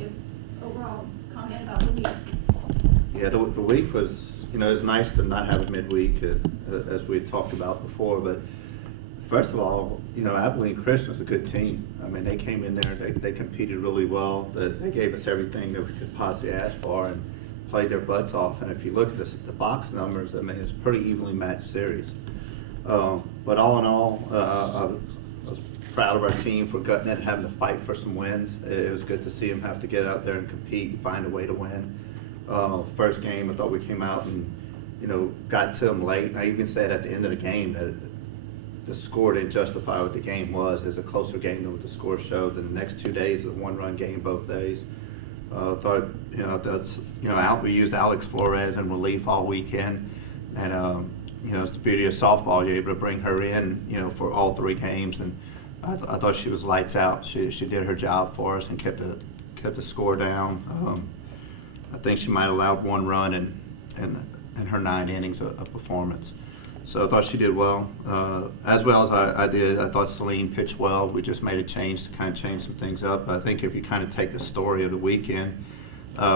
your overall comment about the week. Yeah, the week was, it was nice to not have a midweek, as we had talked about before. But first of all, Abilene Christian was a good team. I mean, they came in there, they competed really well. They gave us everything that we could possibly ask for and played their butts off. And if you look at the box numbers, I mean, it's a pretty evenly matched series. But all in all, I was proud of our team for gutting it and having to fight for some wins. It was good to see them have to get out there and compete and find a way to win. First game, I thought we came out and, got to them late. And I even said at the end of the game that the score didn't justify what the game was. It was a closer game than what the score showed. And the next 2 days, it was a one-run game both days. We used Alex Flores in relief all weekend. And, it's the beauty of softball. You're able to bring her in, for all 3 games. And I thought she was lights out. She did her job for us and kept the score down. I think she might have allowed 1 run in her 9 innings of performance. So I thought she did well. As well as I did. I thought Celine pitched well. We just made a change to kind of change some things up. I think if you kind of take the story of the weekend,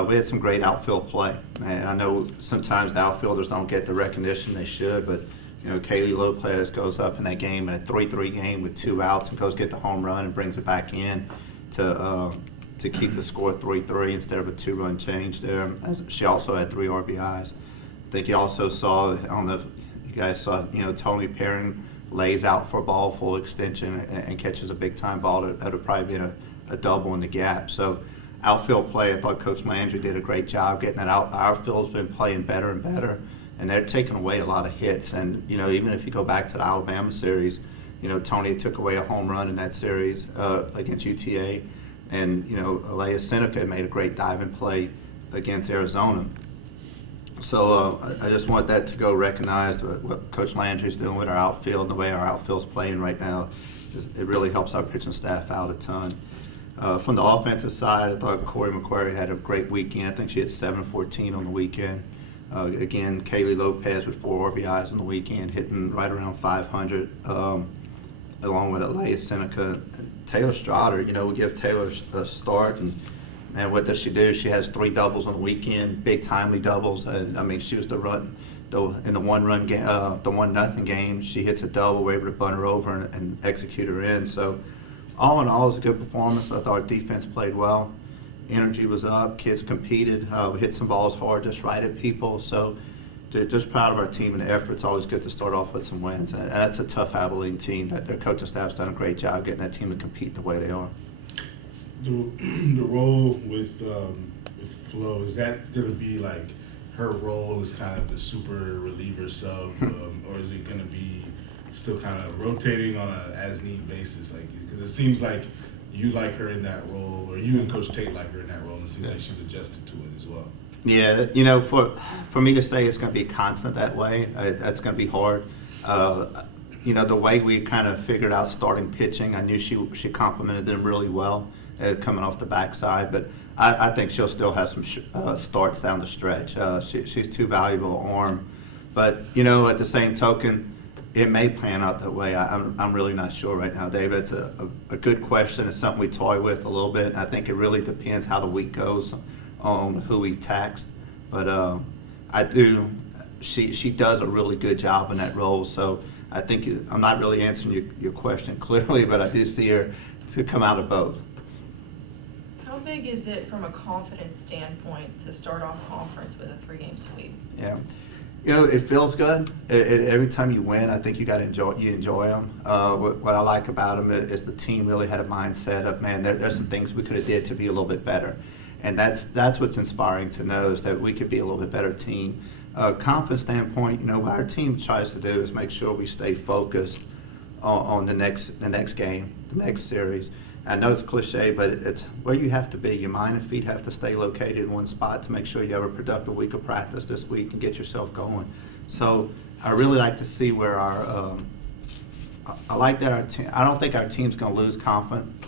we had some great outfield play. And I know sometimes the outfielders don't get the recognition they should, but Kaylee Lopez goes up in that game in a 3-3 game with 2 outs and goes get the home run and brings it back in to keep the score 3-3 instead of a 2-run change there. She also had 3 RBIs. I think you also saw, I don't know if you guys saw, Tony Perrin lays out for a ball full extension and catches a big time ball that would probably been a double in the gap. So outfield play, I thought Coach Landry did a great job getting that out. Our outfield's been playing better and better, and they're taking away a lot of hits. And even if you go back to the Alabama series, Tony took away a home run in that series against UTA. And, Alea Seneca made a great diving play against Arizona. So I just want that to go recognized, what Coach Landry's doing with our outfield and the way our outfield's playing right now. It really helps our pitching staff out a ton. From the offensive side, I thought Corey McQuarrie had a great weekend. I think she had 7-14 on the weekend. Again, Kaylee Lopez with 4 RBIs on the weekend, hitting right around 500, along with Alea Seneca. Taylor Strotter, we give Taylor a start, and what does she do? She has 3 doubles on the weekend, big timely doubles. And I mean, she was in the 1-run game, the 1-0 game. She hits a double. We're able to bunt her over and execute her in. So all in all, it was a good performance. I thought our defense played well. Energy was up. Kids competed. We hit some balls hard, just right at people. So just proud of our team and the effort. It's always good to start off with some wins. And that's a tough Abilene team. Their coaching staff's done a great job getting that team to compete the way they are. The role with Flo, is that going to be like her role is kind of the super reliever sub, or is it going to be still kind of rotating on an as-need basis? Like, because it seems like you like her in that role, or you and Coach Tate like her in that role, and it seems like she's adjusted to it as well. Yeah, for me to say it's going to be constant that way, that's going to be hard. The way we kind of figured out starting pitching, I knew she complemented them really well coming off the backside, but I think she'll still have some starts down the stretch. She's too valuable an arm. But, at the same token, it may pan out that way. I'm really not sure right now, David. It's a good question. It's something we toy with a little bit. And I think it really depends how the week goes on who we taxed. But she does a really good job in that role. So I think I'm not really answering your question clearly, but I do see her to come out of both. How big is it from a confidence standpoint to start off conference with a 3-game sweep? Yeah. It feels good. Every time you win, I think you enjoy them. What I like about them is the team really had a mindset of, man, there's some things we could have did to be a little bit better. And that's what's inspiring to know, is that we could be a little bit better team. Confidence standpoint, what our team tries to do is make sure we stay focused on the next game, the next series. I know it's cliche, but it's where you have to be. Your mind and feet have to stay located in one spot to make sure you have a productive week of practice this week and get yourself going. So I really like to see where I like that our team. I don't think our team's going to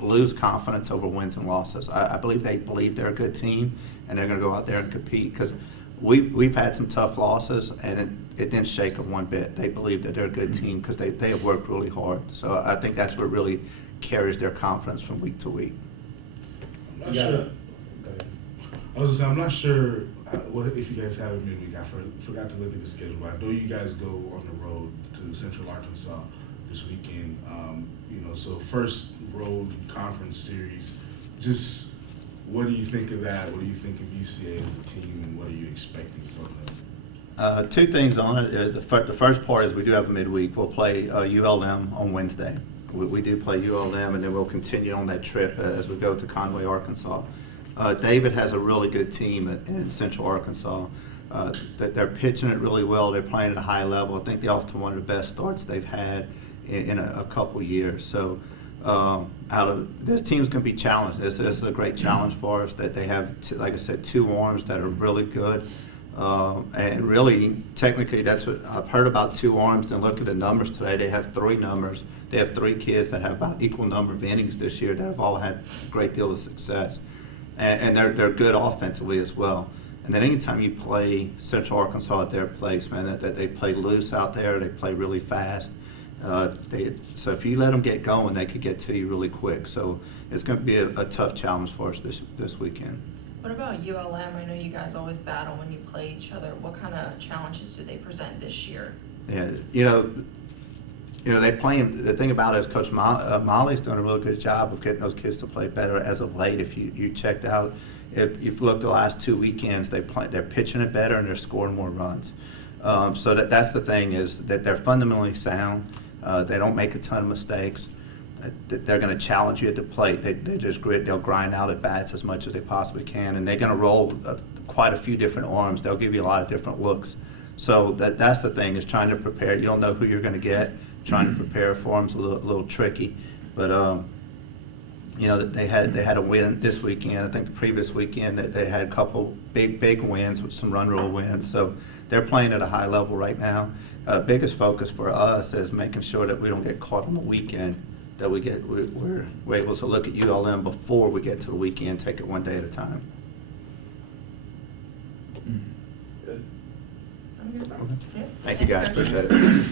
lose confidence over wins and losses. I believe they believe they're a good team and they're going to go out there and compete, because we've had some tough losses and it didn't shake them one bit. They believe that they're a good team because they have worked really hard. So I think that's what really carries their confidence from week to week. I'm not sure. I was just saying, I'm not sure if you guys have a midweek. I forgot to look at the schedule, but I know you guys go on the road to Central Arkansas this weekend. So first road conference series. Just what do you think of that? What do you think of UCA as a team, and what are you expecting from them? Two things on it. The first part is we do have a midweek. We'll play ULM on Wednesday. We do play ULM, and then we'll continue on that trip as we go to Conway, Arkansas. David has a really good team in Central Arkansas. That they're pitching it really well. They're playing at a high level. I think they're off to one of the best starts they've had in a couple years. So this team's going to be challenged. This is a great challenge for us that they have, like I said, two arms that are really good. And really, technically, that's what I've heard about two arms. And look at the numbers today. They have three numbers. They have three kids that have about equal number of innings this year that have all had a great deal of success. And they're good offensively as well. And then anytime you play Central Arkansas at their place, man, that they play loose out there. They play really fast. So if you let them get going, they could get to you really quick. So it's going to be a tough challenge for us this weekend. What about ULM? I know you guys always battle when you play each other. What kind of challenges do they present this year? Yeah, they play. The thing about it is Coach Molly's doing a really good job of getting those kids to play better as of late. If you checked out, if you've looked the last 2 weekends, they're pitching it better and they're scoring more runs. So that's the thing is that they're fundamentally sound. They don't make a ton of mistakes. They're going to challenge you at the plate. They just they'll grind out at bats as much as they possibly can, and they're going to roll quite a few different arms. They'll give you a lot of different looks. So that's the thing is trying to prepare. You don't know who you're going to get. Trying to prepare for them is a little tricky, but they had a win this weekend. I think the previous weekend that they had a couple big wins with some run rule wins. So they're playing at a high level right now. Biggest focus for us is making sure that we don't get caught on the weekend. That we're able to look at ULM before we get to the weekend. Take it one day at a time. Good. I'm good. Okay. Yeah. Thank you guys. Thanks, Coach. Appreciate it.